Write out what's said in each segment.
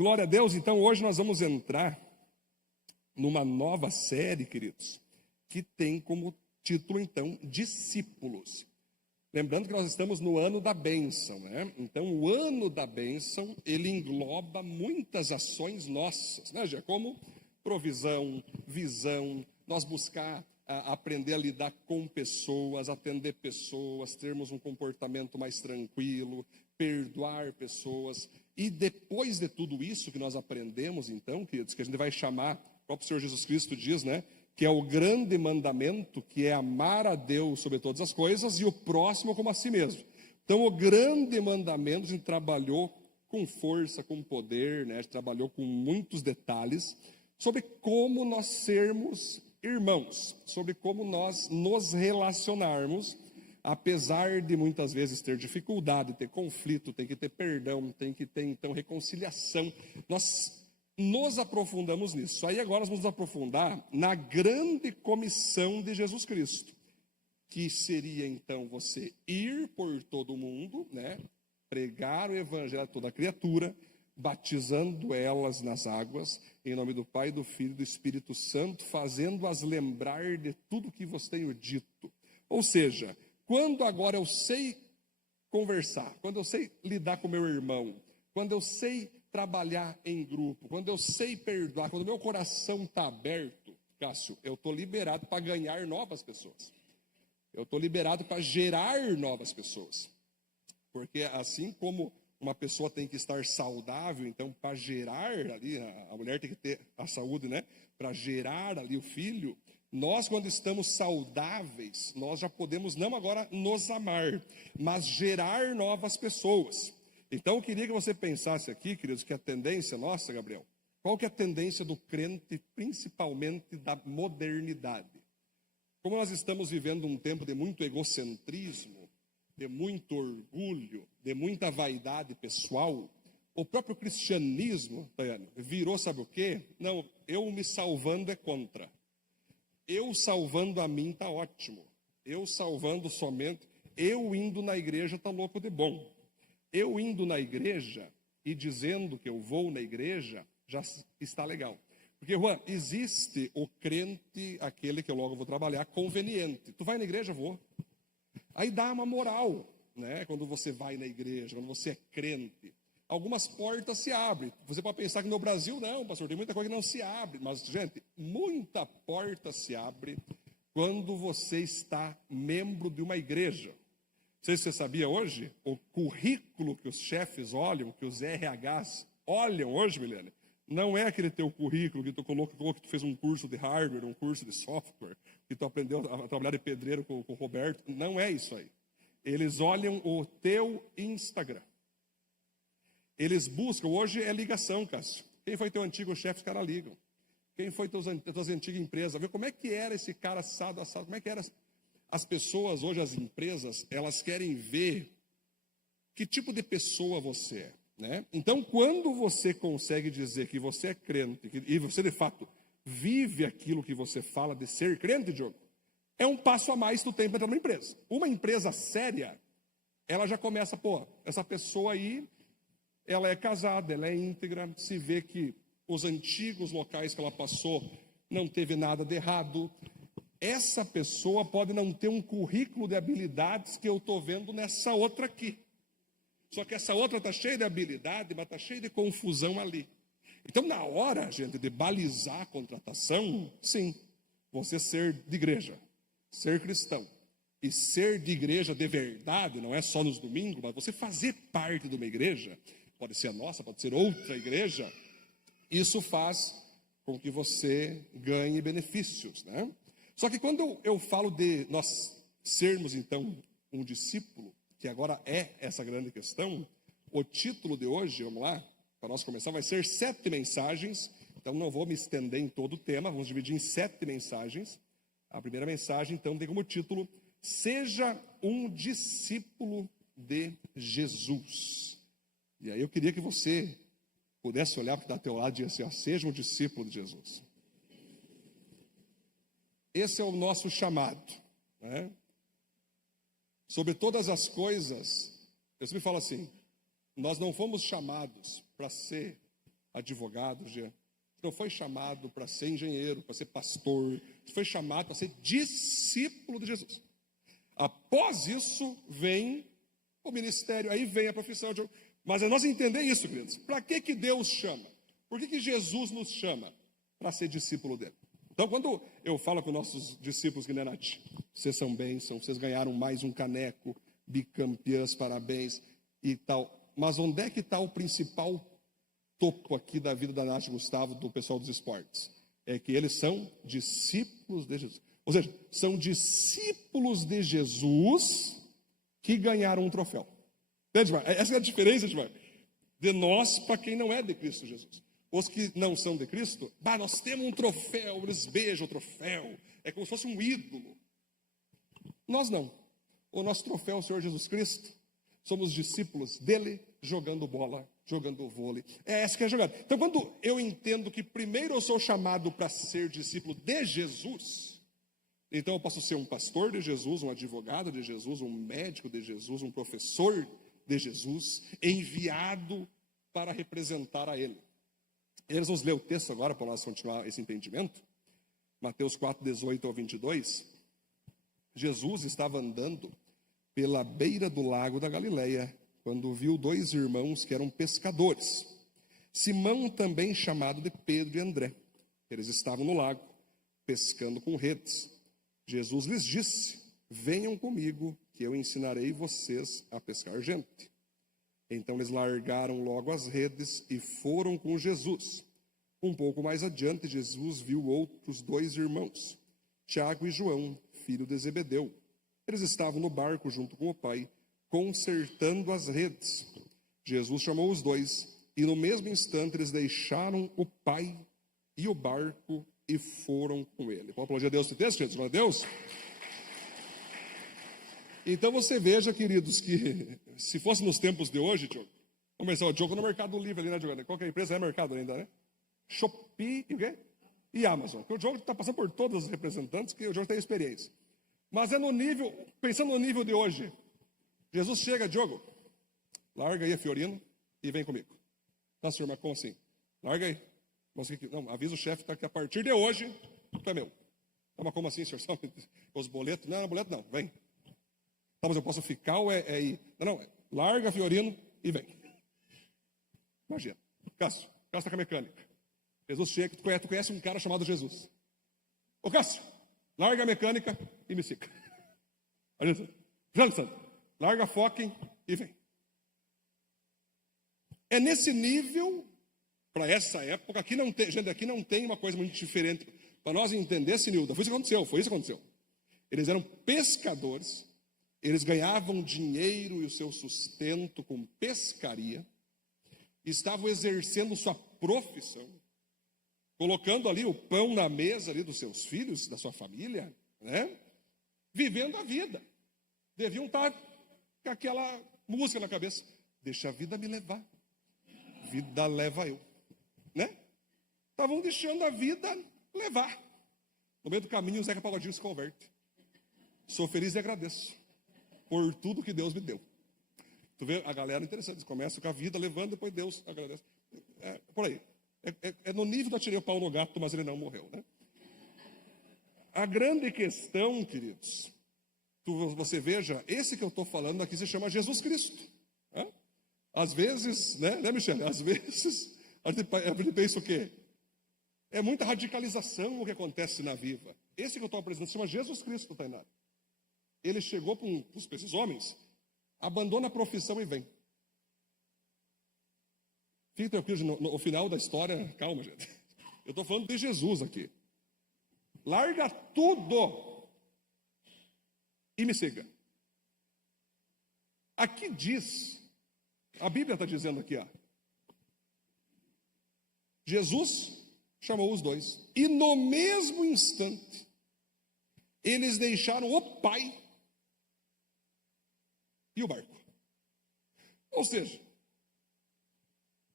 Glória a Deus. Então hoje nós vamos entrar numa nova série, queridos, que tem como título então discípulos. Lembrando que nós estamos no ano da bênção, né? Então o ano da bênção, ele engloba muitas ações nossas, né, Gê? Como provisão, visão, nós buscar aprender a lidar com pessoas, atender pessoas, termos um comportamento mais tranquilo, perdoar pessoas. E depois de tudo isso que nós aprendemos, então, queridos, que a gente vai chamar, o próprio Senhor Jesus Cristo diz, né, que é o grande mandamento, que é amar a Deus sobre todas as coisas e o próximo como a si mesmo. Então, o grande mandamento, a gente trabalhou com força, com poder, né, a gente trabalhou com muitos detalhes sobre como nós sermos irmãos, sobre como nós nos relacionarmos, apesar de muitas vezes ter dificuldade, ter conflito, tem que ter perdão, tem que ter então reconciliação. Nós nos aprofundamos nisso. Aí agora nós vamos aprofundar na grande comissão de Jesus Cristo, que seria então você ir por todo o mundo, né, pregar o evangelho a toda criatura, batizando elas nas águas, em nome do Pai, do Filho e do Espírito Santo, fazendo-as lembrar de tudo que vos tenho dito. Ou seja, quando agora eu sei conversar, quando eu sei lidar com meu irmão, quando eu sei trabalhar em grupo, quando eu sei perdoar, quando meu coração está aberto, Cássio, eu estou liberado para ganhar novas pessoas. Eu estou liberado para gerar novas pessoas. Porque assim como uma pessoa tem que estar saudável, então para gerar ali, a mulher tem que ter a saúde, né? Para gerar ali o filho, nós quando estamos saudáveis, nós já podemos não agora nos amar, mas gerar novas pessoas. Então eu queria que você pensasse aqui, queridos, que a tendência nossa, Gabriel, qual que é a tendência do crente, principalmente da modernidade? Como nós estamos vivendo um tempo de muito egocentrismo, de muito orgulho, de muita vaidade pessoal, o próprio cristianismo, Tayane, virou, sabe o quê? Não, eu me salvando é contra. Eu salvando a mim está ótimo. Eu salvando somente, eu indo na igreja está louco de bom. Eu indo na igreja e dizendo que eu vou na igreja, já está legal. Porque, Juan, existe o crente, aquele que eu logo vou trabalhar, conveniente. Tu vai na igreja? Vou. Aí dá uma moral, né? Quando você vai na igreja, quando você é crente. Algumas portas se abrem. Você pode pensar que no Brasil não, pastor, tem muita coisa que não se abre. Mas, gente, muita porta se abre quando você está membro de uma igreja. Não sei se você sabia hoje, o currículo que os chefes olham, que os RHs olham hoje, Milene, não é aquele teu currículo que tu colocou que tu fez um curso de hardware, um curso de software, que tu aprendeu a trabalhar de pedreiro com o Roberto. Não é isso aí. Eles olham o teu Instagram. Eles buscam, hoje é ligação, Cássio. Quem foi teu antigo chefe, os caras ligam. Quem foi tuas antigas empresas? Vê como é que era esse cara assado, como é que era. As pessoas hoje, as empresas, elas querem ver que tipo de pessoa você é, né? Então, quando você consegue dizer que você é crente, e você de fato vive aquilo que você fala de ser crente, Diogo, é um passo a mais que tu tem para entrar numa empresa. Uma empresa séria, ela já começa, pô, essa pessoa aí, ela é casada, ela é íntegra, se vê que os antigos locais que ela passou não teve nada de errado. Essa pessoa pode não ter um currículo de habilidades que eu estou vendo nessa outra aqui. Só que essa outra está cheia de habilidade, mas está cheia de confusão ali. Então, na hora, gente, de balizar a contratação, sim, você ser de igreja, ser cristão, e ser de igreja de verdade, não é só nos domingos, mas você fazer parte de uma igreja, pode ser a nossa, pode ser outra igreja, isso faz com que você ganhe benefícios, né? Só que quando eu falo de nós sermos, então, um discípulo, que agora é essa grande questão, o título de hoje, vamos lá, para nós começar, vai ser 7 mensagens. Então, não vou me estender em todo o tema, vamos dividir em 7 mensagens. A primeira mensagem, então, tem como título: Seja um discípulo de Jesus. E aí eu queria que você pudesse olhar para o que está ao teu lado e dizer assim, ó, seja um discípulo de Jesus. Esse é o nosso chamado, né? Sobre todas as coisas, eu sempre falo assim, nós não fomos chamados para ser advogado, Jean. Você não foi chamado para ser engenheiro, para ser pastor. Você foi chamado para ser discípulo de Jesus. Após isso, vem o ministério, aí vem a profissão. Mas é nós entender isso, queridos. Para que Deus chama? Por que Jesus nos chama? Para ser discípulo dele. Então, quando eu falo com nossos discípulos, que Nath, vocês são bênçãos, vocês ganharam mais um caneco, bicampeãs, parabéns e tal. Mas onde é que está o principal topo aqui da vida da Nath e Gustavo, do pessoal dos esportes? É que eles são discípulos de Jesus. Ou seja, são discípulos de Jesus que ganharam um troféu. Entende, irmão? Essa é a diferença, irmão, de nós para quem não é de Cristo Jesus. Os que não são de Cristo, nós temos um troféu, eles beijam o troféu, é como se fosse um ídolo. Nós não. O nosso troféu é o Senhor Jesus Cristo. Somos discípulos dele, jogando bola, jogando vôlei. É essa que é a jogada. Então, quando eu entendo que primeiro eu sou chamado para ser discípulo de Jesus, então eu posso ser um pastor de Jesus, um advogado de Jesus, um médico de Jesus, um professor de Jesus, enviado para representar a ele. Eles vamos ler o texto agora para nós continuar esse entendimento. Mateus 4, 18 ao 22. Jesus estava andando pela beira do lago da Galileia, quando viu 2 irmãos que eram pescadores. Simão, também chamado de Pedro e André. Eles estavam no lago, pescando com redes. Jesus lhes disse: venham comigo, que eu ensinarei vocês a pescar gente. Então eles largaram logo as redes e foram com Jesus. Um pouco mais adiante, Jesus viu outros 2 irmãos, Tiago e João, filho de Zebedeu. Eles estavam no barco junto com o pai, consertando as redes. Jesus chamou os 2 e no mesmo instante eles deixaram o pai e o barco e foram com ele. Vamos aplaudir a Deus esse texto, gente? Glória a Deus. Então você veja, queridos, que se fosse nos tempos de hoje, Diogo, vamos pensar, o Diogo no Mercado Livre ali, né, Diogo? Qual que é a empresa? É Mercado ainda, né? Shopee e o quê? E Amazon. Porque o Diogo está passando por todos os representantes, que o Diogo tem experiência. Mas é no nível, pensando no nível de hoje, Jesus chega, Diogo, larga aí a Fiorino e vem comigo. Tá, senhor, mas como assim? Larga aí. Não, avisa o chefe que a partir de hoje, tu é meu. Tá, mas como assim, senhor? Só os boletos? Não, boleto não, vem. Tá, mas eu posso ficar ou é ir? Não, larga Fiorino e vem. Imagina, Cássio está com a mecânica. Jesus chega, tu conhece um cara chamado Jesus. Ô Cássio, larga a mecânica e me siga. Alexandre, larga a Fokken e vem. É nesse nível, para essa época, aqui não tem, gente, aqui não tem uma coisa muito diferente. Para nós entender, Sinilda, foi isso que aconteceu. Eles eram pescadores. Eles ganhavam dinheiro e o seu sustento com pescaria, estavam exercendo sua profissão, colocando ali o pão na mesa ali dos seus filhos, da sua família, né? Vivendo a vida. Deviam estar com aquela música na cabeça: deixa a vida me levar, vida leva eu, né? Estavam deixando a vida levar. No meio do caminho, o Zeca Pagodinho se converte. Sou feliz e agradeço por tudo que Deus me deu. Tu vê, a galera interessante, começa com a vida levando, depois Deus agradece. Por aí. É no nível do atirei o pau no gato, mas ele não morreu, né? A grande questão, queridos, você veja, esse que eu estou falando aqui se chama Jesus Cristo. Né? Às vezes, né, Michele? Às vezes, a gente pensa o quê? É muita radicalização o que acontece na Viva. Esse que eu estou apresentando se chama Jesus Cristo, Tainara. Ele chegou para esses homens, abandona a profissão e vem. Fique tranquilo, no final da história, calma, gente. Eu estou falando de Jesus aqui. Larga tudo e me siga. Aqui diz, a Bíblia está dizendo aqui, ó. Jesus chamou os 2 e no mesmo instante eles deixaram o pai e o barco. Ou seja,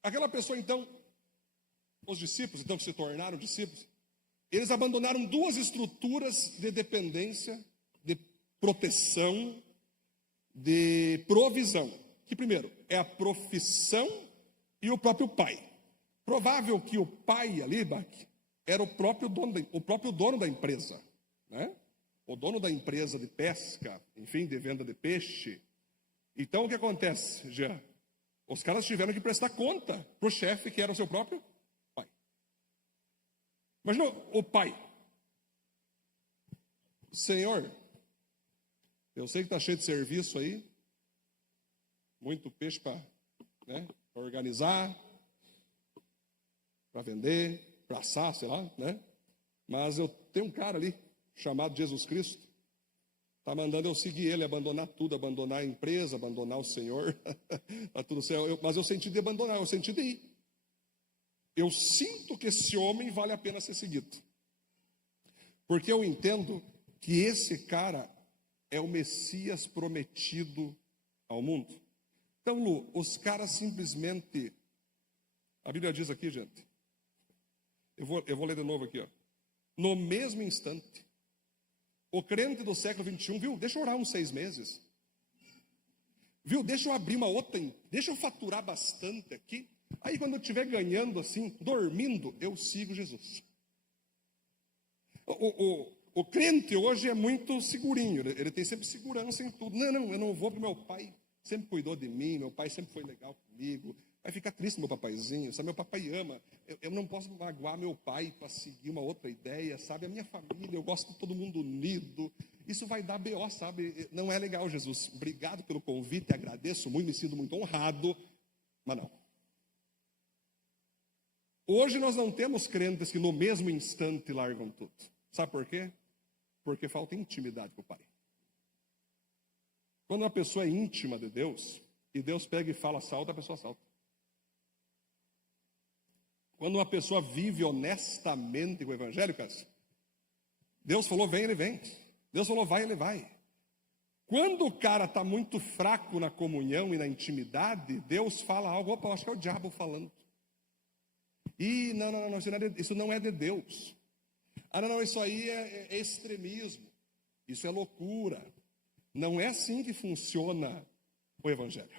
aquela pessoa então, os discípulos então que se tornaram discípulos, eles abandonaram 2 estruturas de dependência, de proteção, de provisão. Que primeiro é a profissão e o próprio pai. Provável que o pai ali, era o próprio dono da empresa, né? O dono da empresa de pesca, enfim, de venda de peixe. Então, o que acontece, Jean? Os caras tiveram que prestar conta para o chefe, que era o seu próprio pai. Imagina o pai. Senhor, eu sei que está cheio de serviço aí, muito peixe para, né, organizar, para vender, para assar, sei lá, né? Mas eu tenho um cara ali, chamado Jesus Cristo, está mandando eu seguir ele, abandonar tudo, abandonar a empresa, abandonar o Senhor, tá tudo certo. Mas eu senti de abandonar, eu senti de ir. Eu sinto que esse homem vale a pena ser seguido. Porque eu entendo que esse cara é o Messias prometido ao mundo. Então, Lu, os caras simplesmente... A Bíblia diz aqui, gente. Eu vou ler de novo aqui, ó. No mesmo instante, o crente do século 21, viu? Deixa eu orar uns 6 meses. Viu? Deixa eu abrir uma outra, deixa eu faturar bastante aqui. Aí quando eu estiver ganhando assim, dormindo, eu sigo Jesus. O crente hoje é muito segurinho, ele tem sempre segurança em tudo. Não, eu não vou porque meu pai sempre cuidou de mim, meu pai sempre foi legal comigo. Vai ficar triste meu papaizinho, sabe? Meu papai ama. Eu não posso magoar meu pai para seguir uma outra ideia, sabe? A minha família, eu gosto de todo mundo unido. Isso vai dar BO, sabe? Não é legal, Jesus. Obrigado pelo convite, agradeço muito, me sinto muito honrado, mas não. Hoje nós não temos crentes que no mesmo instante largam tudo. Sabe por quê? Porque falta intimidade com o Pai. Quando uma pessoa é íntima de Deus, e Deus pega e fala salta, a pessoa salta. Quando uma pessoa vive honestamente com o Evangelho, Deus falou vem, ele vem. Deus falou vai, ele vai. Quando o cara está muito fraco na comunhão e na intimidade, Deus fala algo, opa, acho que é o diabo falando. E não, isso não é de Deus. Não, isso aí é extremismo. Isso é loucura. Não é assim que funciona o Evangelho.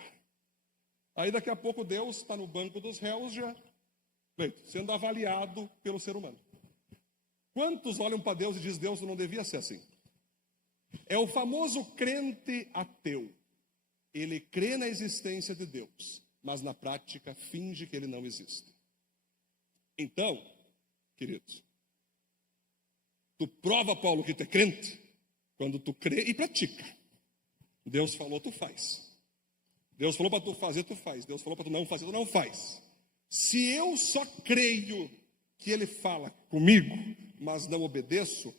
Aí daqui a pouco Deus está no banco dos réus já, sendo avaliado pelo ser humano. Quantos olham para Deus e dizem, Deus não devia ser assim? É o famoso crente ateu. Ele crê na existência de Deus, mas na prática finge que ele não existe. Então, queridos, tu prova, Paulo, que tu é crente, quando tu crê e pratica. Deus falou, tu faz. Deus falou para tu fazer, tu faz. Deus falou para tu não fazer, tu não faz. Se eu só creio que ele fala comigo, mas não obedeço,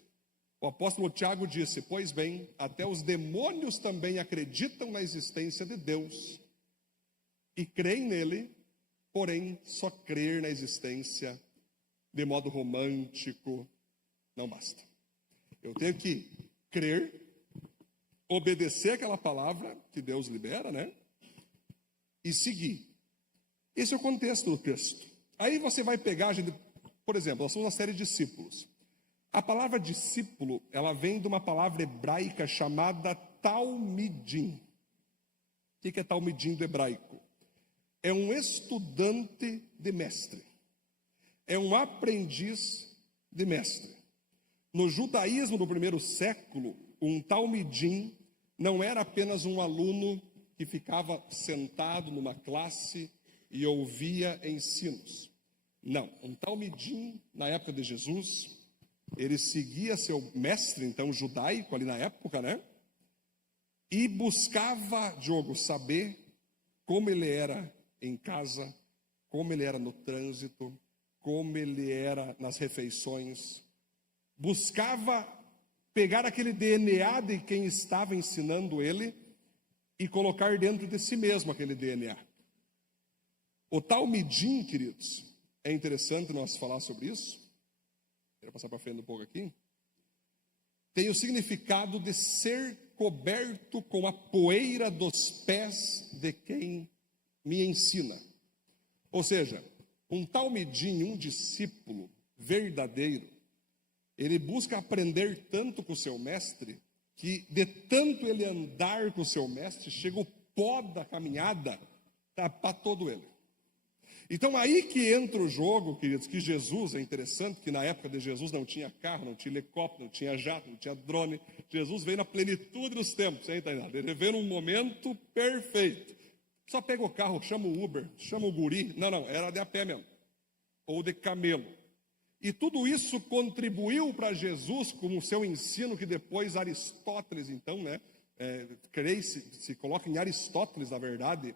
o apóstolo Tiago disse, pois bem, até os demônios também acreditam na existência de Deus e creem nele, porém só crer na existência de modo romântico não basta. Eu tenho que crer, obedecer aquela palavra que Deus libera, né? E seguir. Esse é o contexto do texto. Aí você vai pegar, gente, por exemplo, nós somos uma série de discípulos. A palavra discípulo, ela vem de uma palavra hebraica chamada talmidim. O que é talmidim do hebraico? É um estudante de mestre. É um aprendiz de mestre. No judaísmo do primeiro século, um talmidim não era apenas um aluno que ficava sentado numa classe e ouvia ensinos. Não, um talmidim, na época de Jesus, ele seguia seu mestre, então judaico ali na época, né? E buscava, Diogo, saber como ele era em casa, como ele era no trânsito, como ele era nas refeições. Buscava pegar aquele DNA de quem estava ensinando ele e colocar dentro de si mesmo aquele DNA. O talmidim, queridos, é interessante nós falar sobre isso. Quero passar para frente um pouco aqui. Tem o significado de ser coberto com a poeira dos pés de quem me ensina. Ou seja, um talmidim, um discípulo verdadeiro, ele busca aprender tanto com o seu mestre, que de tanto ele andar com o seu mestre, chega o pó da caminhada, tapar todo ele. Então aí que entra o jogo, queridos, que Jesus, é interessante que na época de Jesus não tinha carro, não tinha helicóptero, não tinha jato, não tinha drone. Jesus veio na plenitude dos tempos, hein, Tainá? Ele veio num momento perfeito. Só pega o carro, chama o Uber, chama o guri. Não, era de a pé mesmo, ou de camelo. E tudo isso contribuiu para Jesus com o seu ensino, que depois Aristóteles, então, né, se coloca em Aristóteles, na verdade,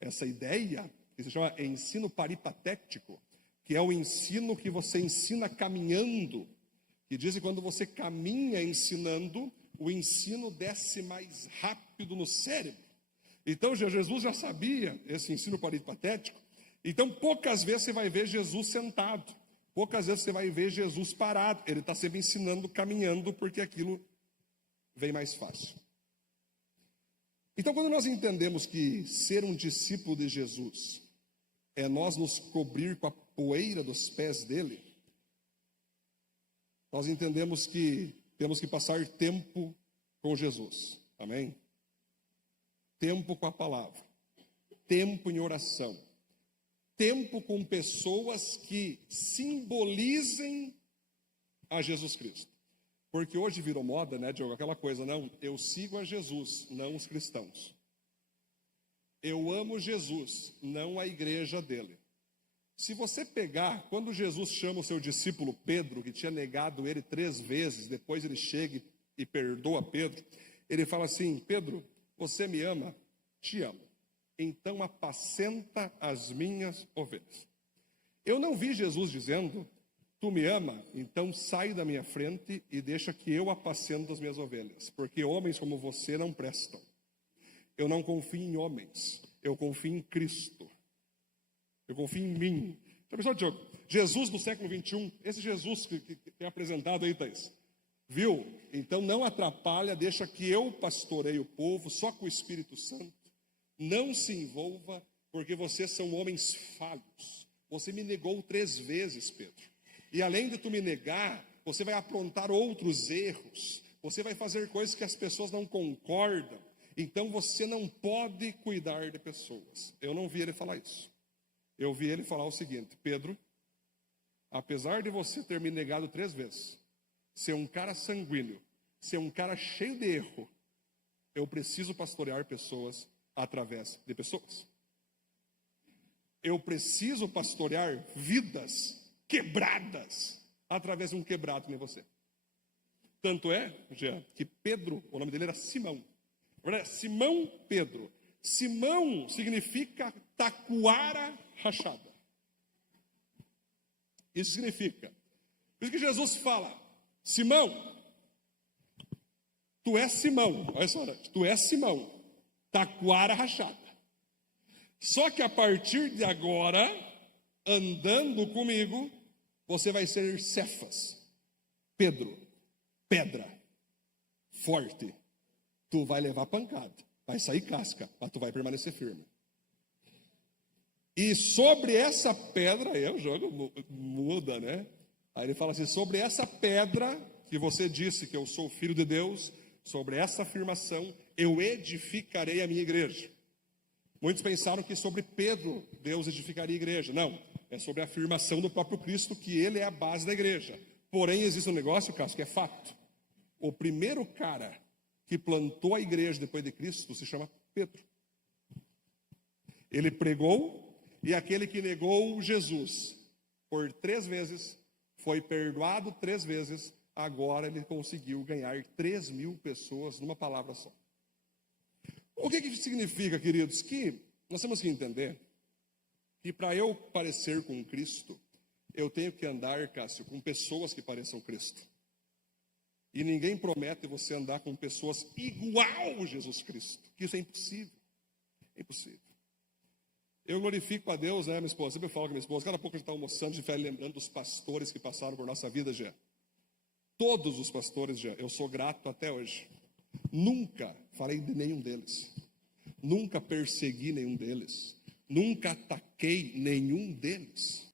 essa ideia, que se chama ensino paripatético, que é o ensino que você ensina caminhando, que diz que quando você caminha ensinando, o ensino desce mais rápido no cérebro. Então Jesus já sabia esse ensino paripatético. Então poucas vezes você vai ver Jesus sentado, poucas vezes você vai ver Jesus parado. Ele está sempre ensinando, caminhando, porque aquilo vem mais fácil. Então, quando nós entendemos que ser um discípulo de Jesus é nós nos cobrir com a poeira dos pés dele, nós entendemos que temos que passar tempo com Jesus. Amém? Tempo com a palavra, tempo em oração, tempo com pessoas que simbolizem a Jesus Cristo. Porque hoje virou moda, né, Diogo? Aquela coisa, não, eu sigo a Jesus, não os cristãos. Eu amo Jesus, não a igreja dele. Se você pegar, quando Jesus chama o seu discípulo Pedro, que tinha negado ele 3 vezes, depois ele chega e perdoa Pedro, ele fala assim: Pedro, você me ama? Te amo. Então apacenta as minhas ovelhas. Eu não vi Jesus dizendo: tu me ama, então sai da minha frente e deixa que eu apacento as minhas ovelhas, porque homens como você não prestam. Eu não confio em homens, eu confio em Cristo. Eu confio em mim. Já pensou, Diogo? Jesus do século 21, esse Jesus que tem apresentado aí, Thaís, viu? Então não atrapalha, deixa que eu pastoreie o povo, só com o Espírito Santo. Não se envolva, porque vocês são homens falhos. Você me negou 3 vezes, Pedro. E além de tu me negar, você vai aprontar outros erros. Você vai fazer coisas que as pessoas não concordam. Então você não pode cuidar de pessoas. Eu não vi ele falar isso. Eu vi ele falar o seguinte: Pedro, apesar de você ter me negado 3 vezes, ser um cara sanguíneo, ser um cara cheio de erro, eu preciso pastorear pessoas através de pessoas. Eu preciso pastorear vidas quebradas através de um quebrado como você. Tanto é, Jean, que Pedro, o nome dele era Simão. Simão Pedro. Simão significa taquara rachada. Isso significa. Por isso que Jesus fala: Simão, tu és Simão. Olha só, tu és Simão, taquara rachada. Só que a partir de agora, andando comigo, você vai ser Cefas, Pedro, pedra, forte. Tu vai levar pancada, vai sair casca, mas tu vai permanecer firme. E sobre essa pedra, aí o jogo muda, né? Aí ele fala assim: sobre essa pedra que você disse que eu sou filho de Deus, sobre essa afirmação, eu edificarei a minha igreja. Muitos pensaram que sobre Pedro Deus edificaria a igreja. Não, é sobre a afirmação do próprio Cristo, que ele é a base da igreja. Porém, existe um negócio, Cássio, que é fato. O primeiro cara que plantou a igreja depois de Cristo se chama Pedro. Ele pregou, e aquele que negou Jesus por 3 vezes, foi perdoado 3 vezes, agora ele conseguiu ganhar 3.000 pessoas numa palavra só. O que isso significa, queridos? Que nós temos que entender que para eu parecer com Cristo, eu tenho que andar, Cássio, com pessoas que pareçam Cristo. E ninguém promete você andar com pessoas igual a Jesus Cristo, que isso é impossível. É impossível. Eu glorifico a Deus, né, minha esposa? Sempre falo com minha esposa, cada pouco a gente está almoçando, a gente vai lembrando dos pastores que passaram por nossa vida, já. Todos os pastores, já, eu sou grato até hoje. Nunca falei de nenhum deles. Nunca persegui nenhum deles. Nunca ataquei nenhum deles.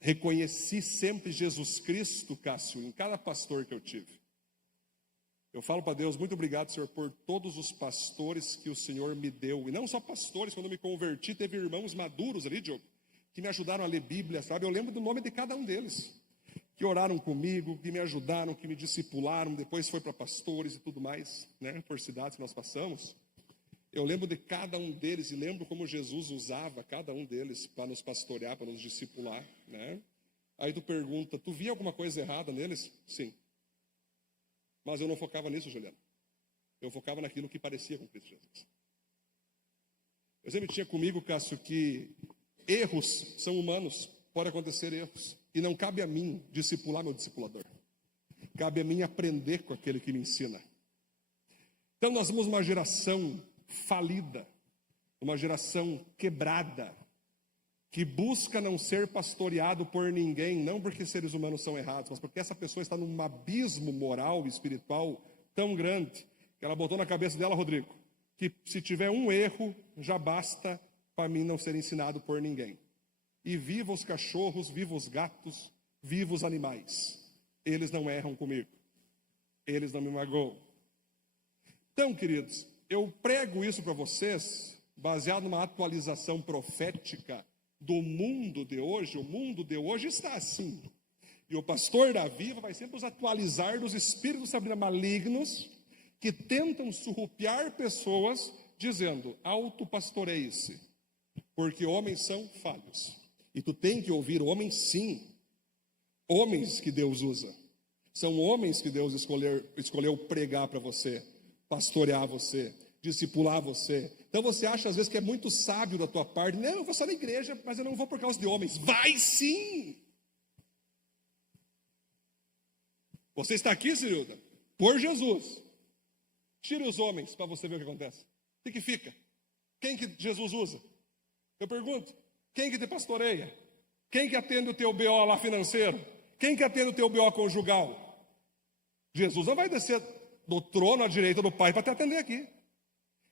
Reconheci sempre Jesus Cristo, Cássio, em cada pastor que eu tive. Eu falo para Deus: muito obrigado, Senhor, por todos os pastores que o Senhor me deu. E não só pastores, quando eu me converti, teve irmãos maduros ali, Diogo, que me ajudaram a ler Bíblia, sabe? Eu lembro do nome de cada um deles, que oraram comigo, que me ajudaram, que me discipularam, depois foi para pastores e tudo mais, né? Por cidades que nós passamos. Eu lembro de cada um deles e lembro como Jesus usava cada um deles para nos pastorear, para nos discipular, né? Aí tu pergunta, tu via alguma coisa errada neles? Sim. Mas eu não focava nisso, Juliana. Eu focava naquilo que parecia com Cristo Jesus. Eu sempre tinha comigo, Cássio, que erros são humanos, pode acontecer erros. E não cabe a mim discipular meu discipulador. Cabe a mim aprender com aquele que me ensina. Então nós somos uma geração falida, uma geração quebrada, que busca não ser pastoreado por ninguém, não porque seres humanos são errados, mas porque essa pessoa está num abismo moral e espiritual tão grande, que ela botou na cabeça dela, Rodrigo, que se tiver um erro, já basta para mim não ser ensinado por ninguém. E viva os cachorros, viva os gatos, viva os animais. Eles não erram comigo. Eles não me magoam. Então, queridos, eu prego isso para vocês, baseado numa atualização profética do mundo de hoje. O mundo de hoje está assim. E o pastor da Viva vai sempre nos atualizar dos espíritos malignos que tentam surrupiar pessoas, dizendo, autopastoreie-se, porque homens são falhos. E tu tem que ouvir homens, sim. Homens que Deus usa. São homens que Deus escolheu pregar para você, pastorear você, discipular você. Então você acha às vezes que é muito sábio da tua parte. Não, eu vou só na igreja, mas eu não vou por causa de homens. Vai sim! Você está aqui, Cirilda, por Jesus. Tire os homens para você ver o que acontece. O que fica? Quem que Jesus usa? Eu pergunto, quem que te pastoreia? Quem que atende o teu BO lá financeiro? Quem que atende o teu BO conjugal? Jesus não vai descer do trono à direita do Pai para te atender aqui.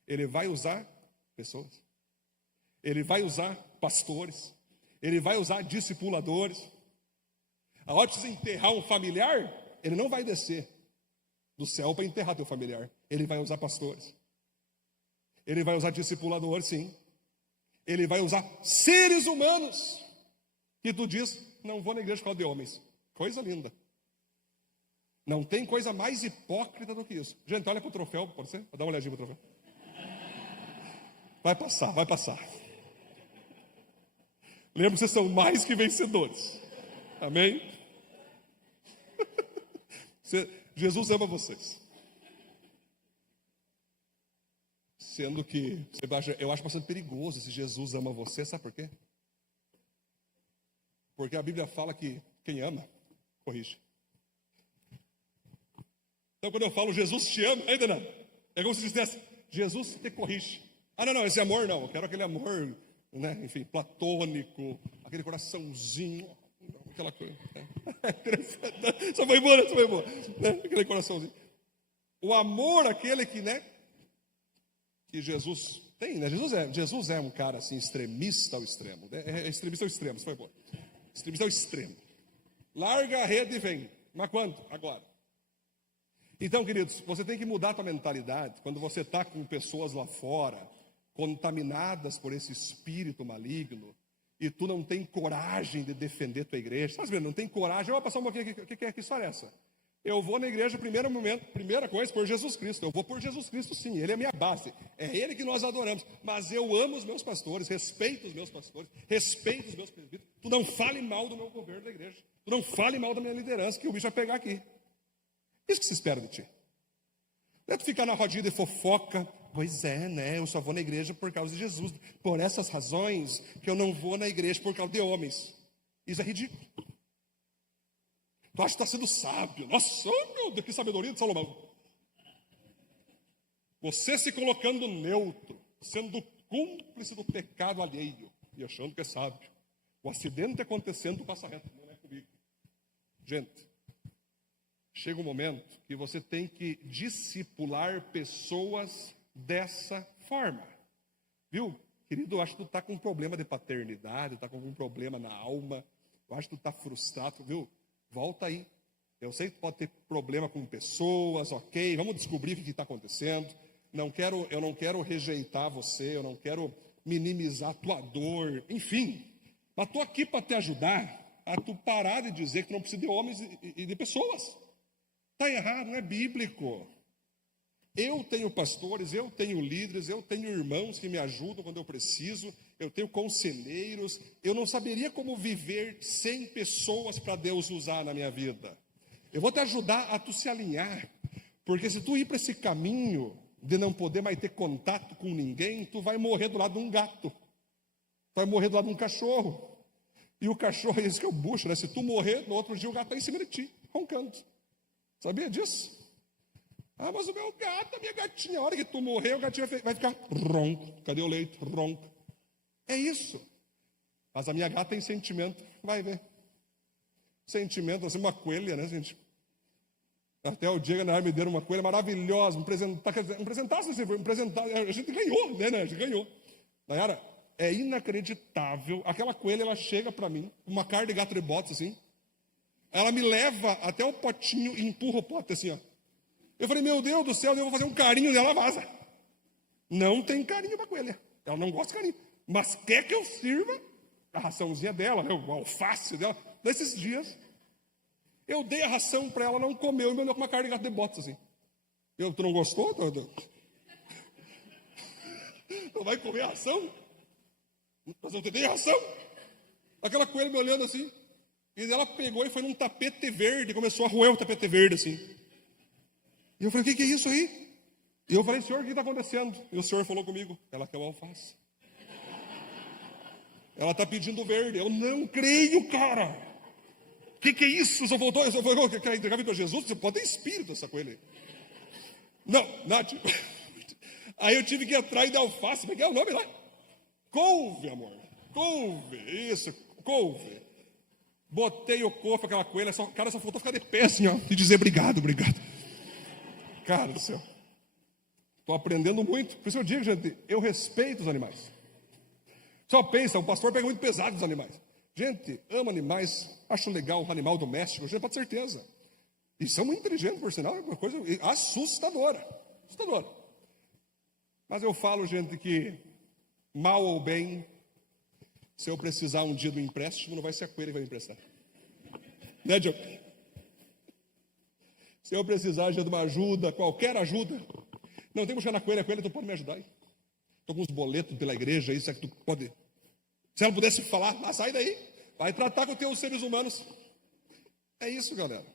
Ele vai usar pessoas. Ele vai usar pastores. Ele vai usar discipuladores. A hora de você enterrar um familiar, ele não vai descer do céu para enterrar teu familiar. Ele vai usar pastores. Ele vai usar discipuladores, sim. Ele vai usar seres humanos. E tu diz, não vou na igreja por causa de homens. Coisa linda. Não tem coisa mais hipócrita do que isso. Gente, olha para o troféu, pode ser? Dá uma olhadinha para o troféu. Vai passar, vai passar. Lembra que vocês são mais que vencedores. Amém? Jesus ama vocês. Sendo que, eu acho bastante perigoso esse Jesus ama você, sabe por quê? Porque a Bíblia fala que quem ama, corrige. Então quando eu falo Jesus te ama, ainda não. É como se dissesse, Jesus te corrige. Ah, não, esse amor não, eu quero aquele amor, né, enfim, platônico, aquele coraçãozinho, aquela coisa. Né? Só foi embora. Né? Aquele coraçãozinho. O amor, aquele que, né, que Jesus tem, né? Jesus é um cara assim, extremista ao extremo. Né? É extremista ao extremo, isso foi bom. Extremista ao extremo. Larga a rede e vem. Mas quando? Agora. Então, queridos, você tem que mudar a tua mentalidade. Quando você está com pessoas lá fora, contaminadas por esse espírito maligno, e tu não tem coragem de defender tua igreja. Tá vendo? Não tem coragem. Eu vou passar um pouquinho aqui. Que história é essa? Eu vou na igreja, primeiro momento, primeira coisa, por Jesus Cristo. Eu vou por Jesus Cristo, sim. Ele é a minha base. É Ele que nós adoramos. Mas eu amo os meus pastores, respeito os meus pastores, respeito os meus presbíteros. Tu não fale mal do meu governo da igreja. Tu não fale mal da minha liderança, que o bicho vai pegar aqui. Isso que se espera de ti. Não é tu ficar na rodinha de fofoca. Pois é, né? Eu só vou na igreja por causa de Jesus. Por essas razões que eu não vou na igreja por causa de homens. Isso é ridículo. Tu acha que está sendo sábio. Nossa, meu Deus, que sabedoria de Salomão. Você se colocando neutro, sendo cúmplice do pecado alheio e achando que é sábio. O acidente acontecendo, tu passa reto. Não é comigo. Gente, chega um momento que você tem que discipular pessoas dessa forma. Viu? Querido, eu acho que tu está com um problema de paternidade, está com algum problema na alma. Eu acho que tu está frustrado, viu? Volta aí. Eu sei que pode ter problema com pessoas, ok. Vamos descobrir o que está acontecendo. Eu não quero rejeitar você, eu não quero minimizar a tua dor. Enfim, Mas estou aqui para te ajudar a tu parar de dizer que tu não precisa de homens e de pessoas. Está errado, não é bíblico. Eu tenho pastores, eu tenho líderes, eu tenho irmãos que me ajudam quando eu preciso, eu tenho conselheiros. Eu não saberia como viver sem pessoas para Deus usar na minha vida. Eu vou te ajudar a tu se alinhar, porque se tu ir para esse caminho de não poder mais ter contato com ninguém, tu vai morrer do lado de um gato, vai morrer do lado de um cachorro. E o cachorro é isso que é o bucho, né? Se tu morrer, no outro dia o gato está em cima de ti, roncando. Sabia disso? Ah, mas o meu gato, a minha gatinha, a hora que tu morrer, o gatinho vai ficar ronco. Cadê o leite? Ronco. É isso. Mas a minha gata tem sentimento. Vai ver. Sentimento, assim, uma coelha, né, gente? Até o dia que a Nayara me deram uma coelha maravilhosa, me apresentasse, a gente ganhou, né? A gente ganhou. Nayara, é inacreditável. Aquela coelha, ela chega para mim, uma cara de gato de botas, assim. Ela me leva até o potinho e empurra o pote, assim, ó. Eu falei, meu Deus do céu, eu vou fazer um carinho nela, vaza. Não tem carinho para coelha. Ela não gosta de carinho. Mas quer que eu sirva a raçãozinha dela, né, o alface dela. Nesses dias, eu dei a ração para ela, não comeu e me olhou com uma cara de gato de botas, assim. Tu não gostou? Não vai comer a ração? Mas eu te dei a ração. Aquela coelha me olhando assim. E ela pegou e foi num tapete verde, e começou a roer o tapete verde, assim. E eu falei, o que é isso aí? E eu falei, senhor, o que está acontecendo? E o senhor falou comigo, ela quer o alface. Ela está pedindo verde. Eu não creio, cara. O que é isso? Só voltou, só falou, quer entregar para Jesus? Você pode ter espírito essa coisa aí. Não, Nath. Aí eu tive que ir atrás de alface, como é que é o nome lá? Couve, amor. Couve, isso, couve. Botei o cofre, aquela coelha, cara, só faltou ficar de pé assim, ó, e dizer obrigado, obrigado. Cara do céu. Estou aprendendo muito. Por isso eu digo, gente, eu respeito os animais. Só pensa, o pastor pega muito pesado os animais. Gente, ama animais, acho legal o animal doméstico, gente, pode ter certeza. E são muito inteligentes, por sinal, é uma coisa assustadora. Assustadora. Mas eu falo, gente, que mal ou bem, se eu precisar um dia do empréstimo, não vai ser a coelha que vai me emprestar. Né, Diogo? Se eu precisar de uma ajuda, qualquer ajuda, não tem que buscar na coelha, tu pode me ajudar. Estou com uns boletos pela igreja, isso é que tu pode. Se ela pudesse falar, sai daí, vai tratar com os teus seres humanos. É isso, galera.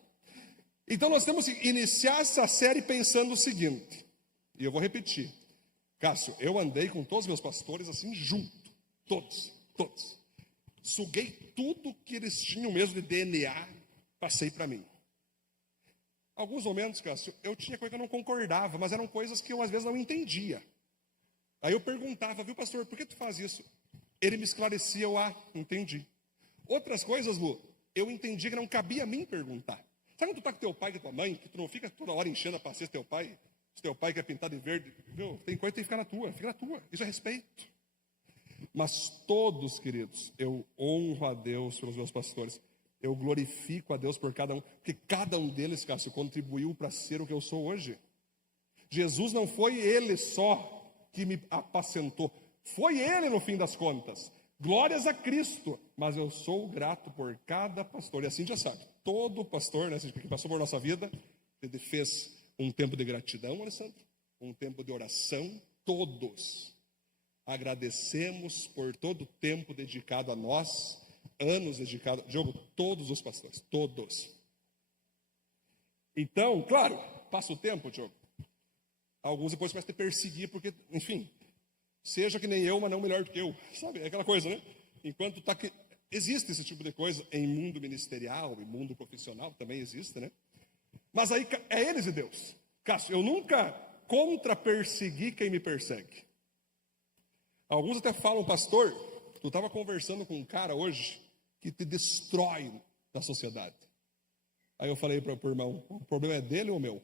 Então nós temos que iniciar essa série pensando o seguinte, e eu vou repetir. Cássio, eu andei com todos os meus pastores assim junto, todos. Suguei tudo que eles tinham mesmo de DNA, passei para mim. Alguns momentos, Cássio, eu tinha coisa que eu não concordava, mas eram coisas que eu às vezes não entendia. Aí eu perguntava, viu pastor, por que tu faz isso? Ele me esclarecia, entendi. Outras coisas, Lu, eu entendi que não cabia a mim perguntar. Sabe quando tu tá com teu pai e com tua mãe, que tu não fica toda hora enchendo a paciência do teu pai? Se teu pai quer pintar de verde, viu? Tem coisa que tem que ficar na tua, fica na tua. Isso é respeito. Mas todos, queridos, eu honro a Deus pelos meus pastores. Eu glorifico a Deus por cada um, porque cada um deles, Cássio, contribuiu para ser o que eu sou hoje. Jesus não foi ele só que me apacentou, foi ele no fim das contas. Glórias a Cristo, mas eu sou grato por cada pastor. E assim já sabe, todo pastor, né, que passou por nossa vida, ele fez um tempo de gratidão, Alessandro, um tempo de oração, todos. Agradecemos por todo o tempo dedicado a nós, anos dedicados, Diogo, todos os pastores, todos. Então, claro, passa o tempo, Diogo. Alguns depois começam a te perseguir, porque, enfim, seja que nem eu, mas não melhor do que eu, sabe? É aquela coisa, né? Enquanto tá que existe esse tipo de coisa em mundo ministerial, em mundo profissional, também existe, né? Mas aí é eles e Deus. Cássio, eu nunca contra-persegui quem me persegue. Alguns até falam, pastor, tu estava conversando com um cara hoje que te destrói da sociedade. Aí eu falei para o irmão, o problema é dele ou meu?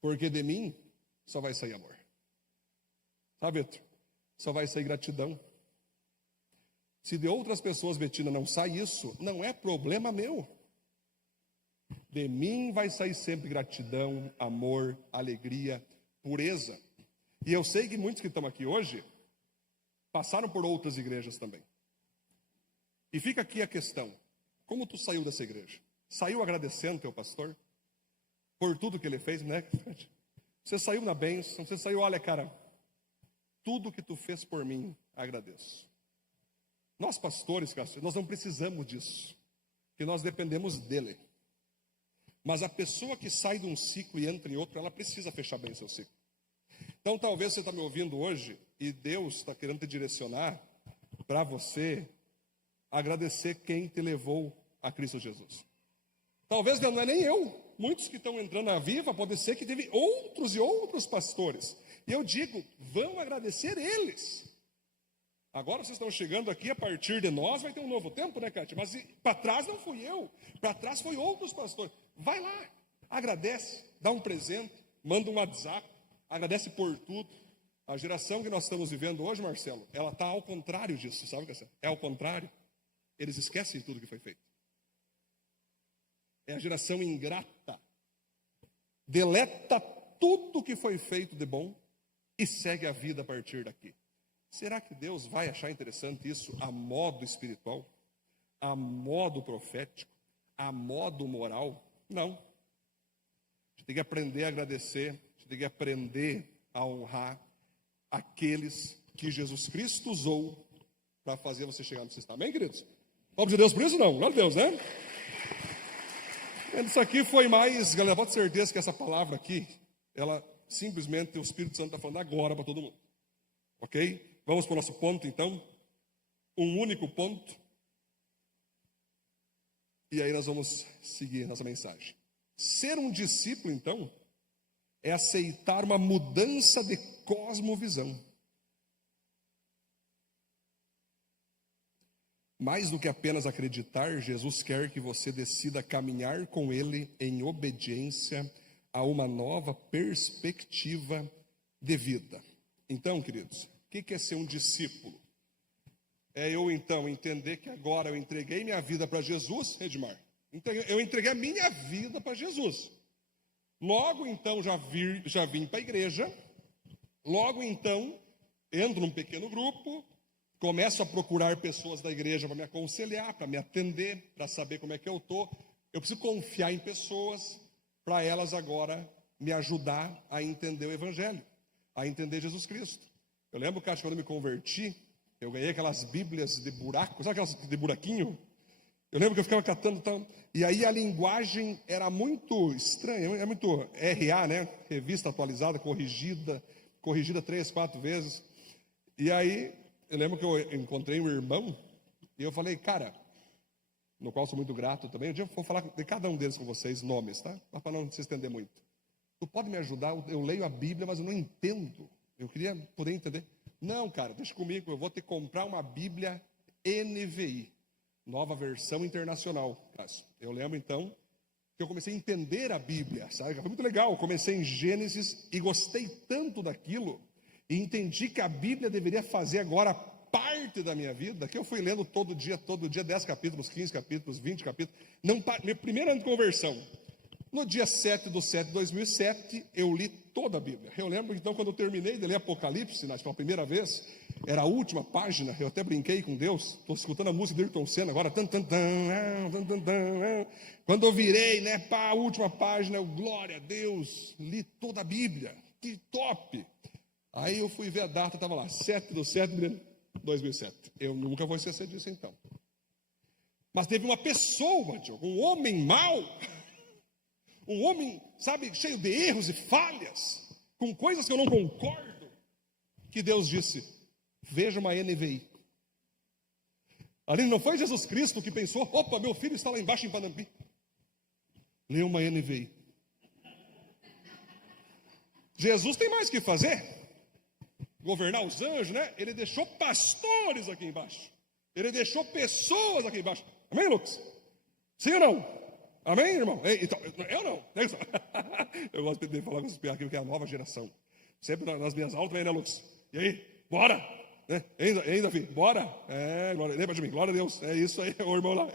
Porque de mim só vai sair amor. Sabe, Vitor? Só vai sair gratidão. Se de outras pessoas, Betina, não sai isso, não é problema meu. De mim vai sair sempre gratidão, amor, alegria, pureza. E eu sei que muitos que estão aqui hoje passaram por outras igrejas também. E fica aqui a questão: como tu saiu dessa igreja? Saiu agradecendo teu pastor por tudo que ele fez, né? Você saiu na bênção, você saiu, olha, cara, tudo que tu fez por mim, agradeço. Nós pastores, nós não precisamos disso, porque nós dependemos dele. Mas a pessoa que sai de um ciclo e entra em outro, ela precisa fechar bem seu ciclo. Então talvez você está me ouvindo hoje e Deus está querendo te direcionar para você agradecer quem te levou a Cristo Jesus. Talvez não é nem eu. Muitos que estão entrando na Viva, pode ser que teve outros e outros pastores. E eu digo, vão agradecer eles. Agora vocês estão chegando aqui, a partir de nós vai ter um novo tempo, né, Cátia? Mas para trás não fui eu, para trás foi outros pastores. Vai lá, agradece, dá um presente, manda um WhatsApp, agradece por tudo. A geração que nós estamos vivendo hoje, Marcelo, ela está ao contrário disso, sabe o que é? É ao contrário. Eles esquecem tudo que foi feito. É a geração ingrata. Deleta tudo que foi feito de bom e segue a vida a partir daqui. Será que Deus vai achar interessante isso a modo espiritual? A modo profético? A modo moral? Não. A gente tem que aprender a agradecer, a gente tem que aprender a honrar aqueles que Jesus Cristo usou para fazer você chegar no sistema. Amém, queridos? Vamos de Deus por isso? Não. Glória a Deus, né? Isso aqui foi mais, galera, pode ter certeza que essa palavra aqui, ela simplesmente, o Espírito Santo está falando agora para todo mundo. Ok? Vamos para o nosso ponto, então. Um único ponto. E aí nós vamos seguir nossa mensagem. Ser um discípulo, então, é aceitar uma mudança de cosmovisão. Mais do que apenas acreditar, Jesus quer que você decida caminhar com Ele em obediência a uma nova perspectiva de vida. Então, queridos, o que é ser um discípulo? É eu, então, entender que agora eu entreguei minha vida para Jesus, Edmar. Eu entreguei a minha vida para Jesus. Logo, então, já vim para a igreja. Logo, então, entro num pequeno grupo. Começo a procurar pessoas da igreja para me aconselhar, para me atender, para saber como é que eu estou. Eu preciso confiar em pessoas para elas agora me ajudar a entender o Evangelho, a entender Jesus Cristo. Eu lembro que quando eu me converti, eu ganhei aquelas bíblias de buraco, sabe aquelas de buraquinho? Eu lembro que eu ficava catando tal, e aí a linguagem era muito estranha, é muito RA, né? Revista atualizada, corrigida 3, 4 vezes. E aí eu lembro que eu encontrei um irmão e eu falei, cara, no qual sou muito grato também. Um dia eu vou falar de cada um deles com vocês, nomes, tá? Mas para não se estender muito. Tu pode me ajudar? Eu leio a Bíblia, mas eu não entendo. Eu queria poder entender. Não, cara, deixa comigo, eu vou ter que comprar uma Bíblia NVI, Nova Versão Internacional. Eu lembro então que eu comecei a entender a Bíblia, sabe? Foi muito legal. Eu comecei em Gênesis e gostei tanto daquilo. E entendi que a Bíblia deveria fazer agora parte da minha vida, que eu fui lendo todo dia 10 capítulos, 15 capítulos, 20 capítulos. Meu primeiro ano de conversão, no dia 7/7/2007, eu li toda a Bíblia. Eu lembro, então, quando eu terminei de ler Apocalipse, pela primeira vez, era a última página, eu até brinquei com Deus, estou escutando a música de Ayrton Senna agora, quando eu virei, para a última página, eu, glória a Deus, li toda a Bíblia, que top! Aí eu fui ver a data, estava lá, 7/7/2007. Eu nunca vou esquecer disso, então. Mas teve uma pessoa, Diogo, um homem mau, um homem, sabe, cheio de erros e falhas, com coisas que eu não concordo, que Deus disse, veja uma NVI. Ali não foi Jesus Cristo que pensou, opa, meu filho está lá embaixo em Panambi. Lê uma NVI. Jesus tem mais o que fazer. Governar os anjos, né? Ele deixou pastores aqui embaixo. Ele deixou pessoas aqui embaixo. Amém, Lucas? Sim ou não? Amém, irmão? Então, eu não. Eu gosto de falar com os piados aqui, que é a nova geração. Sempre nas minhas aulas, né, Lucas? E aí? Bora! Né? Ainda, filho? Bora? Lembra de mim? Glória a Deus. É isso aí, o irmão lá.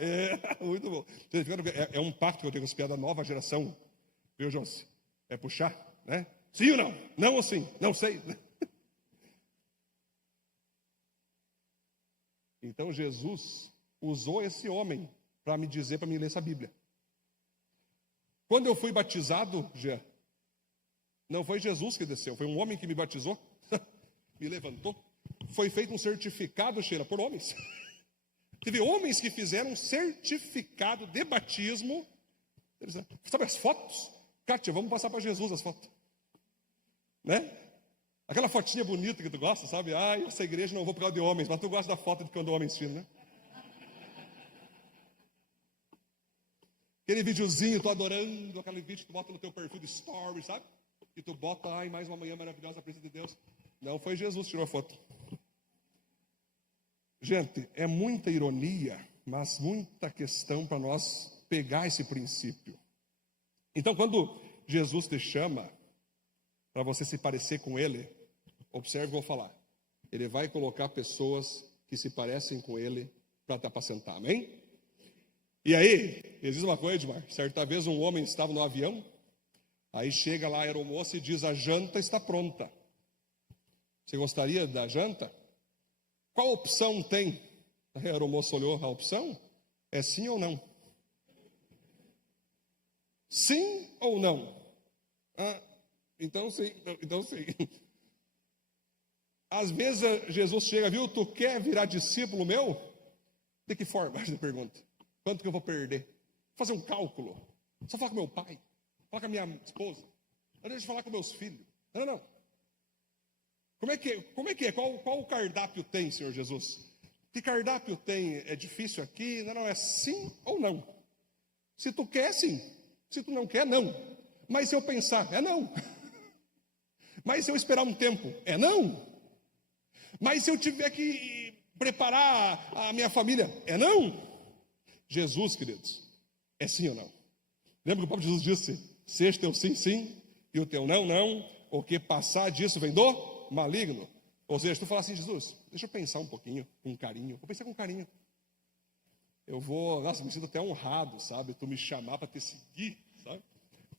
Muito bom. É um pacto que eu tenho com os piados da nova geração. Viu, Josi? É puxar, né? Sim ou não? Não ou sim? Não sei. Então Jesus usou esse homem para me dizer, para me ler essa Bíblia. Quando eu fui batizado, Jean, não foi Jesus que desceu, foi um homem que me batizou, me levantou. Foi feito um certificado, Sheila, por homens. Teve homens que fizeram um certificado de batismo. Sabe as fotos? Kátia, vamos passar para Jesus as fotos. Né? Aquela fotinha bonita que tu gosta, sabe? Ai, essa igreja não vou por causa de homens, mas tu gosta da foto de quando homens tiram, né? Aquele videozinho, tô adorando aquele vídeo que tu bota no teu perfil de story, sabe? E tu bota, ai, mais uma manhã maravilhosa na presença de Deus. Não foi Jesus que tirou a foto. Gente, é muita ironia, mas muita questão para nós pegar esse princípio. Então, quando Jesus te chama para você se parecer com Ele, observe o que eu vou falar. Ele vai colocar pessoas que se parecem com Ele para te apacentar, amém? E aí, existe uma coisa, Edmar, certa vez um homem estava no avião, aí chega lá a aeromoça e diz, a janta está pronta. Você gostaria da janta? Qual opção tem? A aeromoça olhou, a opção é sim ou não. Sim ou não? Ah, então sim, então sim. Às vezes Jesus chega, viu, tu quer virar discípulo meu? De que forma? Você pergunta. Quanto que eu vou perder? Vou fazer um cálculo. Só falar com meu pai, falar com a minha esposa, antes de falar com meus filhos. Não. Como é que é? Qual o cardápio tem, Senhor Jesus? Que cardápio tem? É difícil aqui? Não, é sim ou não. Se tu quer, sim. Se tu não quer, não. Mas se eu pensar, é não. Mas se eu esperar um tempo, é não. Mas se eu tiver que preparar a minha família, é não. Jesus, queridos, é sim ou não? Lembra que o próprio Jesus disse, seja teu sim, sim, e o teu não, não, porque passar disso vem do maligno. Ou seja, tu fala assim, Jesus, deixa eu pensar um pouquinho, com carinho. Vou pensar com carinho. Nossa, me sinto até honrado, sabe? Tu me chamar para te seguir, sabe?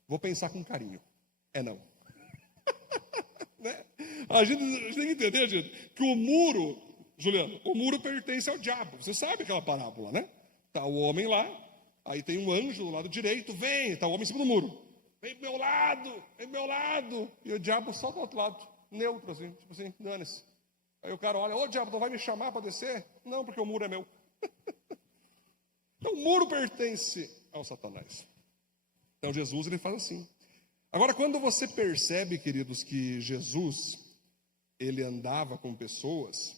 Vou pensar com carinho. É não. Né? A gente tem que entender, gente, que o muro, Juliano, o muro pertence ao diabo. Você sabe aquela parábola, né? Está o homem lá, aí tem um anjo do lado direito, vem, está o homem em cima do muro. Vem pro meu lado, vem pro meu lado. E o diabo só do outro lado, neutro assim, tipo assim, dane-se. Aí o cara olha, ô diabo, tu vai me chamar para descer? Não, porque o muro é meu. Então o muro pertence ao Satanás. Então Jesus, ele faz assim. Agora, quando você percebe, queridos, que Jesus, ele andava com pessoas,